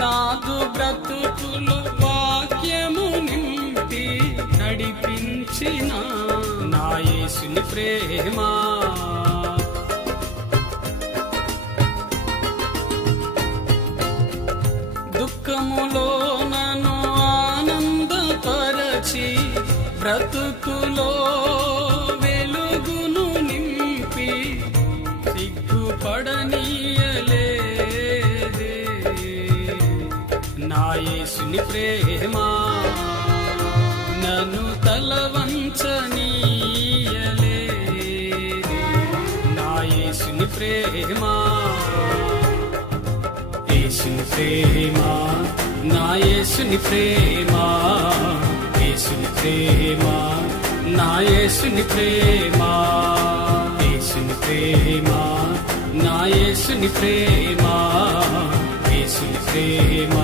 నాదు బ్రతుకులు వాక్యము నింపి నడిపించిన నా యేసుని ప్రేమ, దుఃఖములో నన్ను ఆనందపరచి బ్రతుకులో వెలుగును నింపి సిగ్గుపడనీయలేదే నా యేసుని ప్రేమ, నన్ను తలవంచనీయలేదే నా యేసుని ప్రేమ, యేసుని ప్రేమ, నా యేసుని ప్రేమ, యేసుని ప్రేమ, నా యేసుని ప్రేమ, యేసుని ప్రేమ, నా యేసుని ప్రేమ, యేసుని ప్రేమ.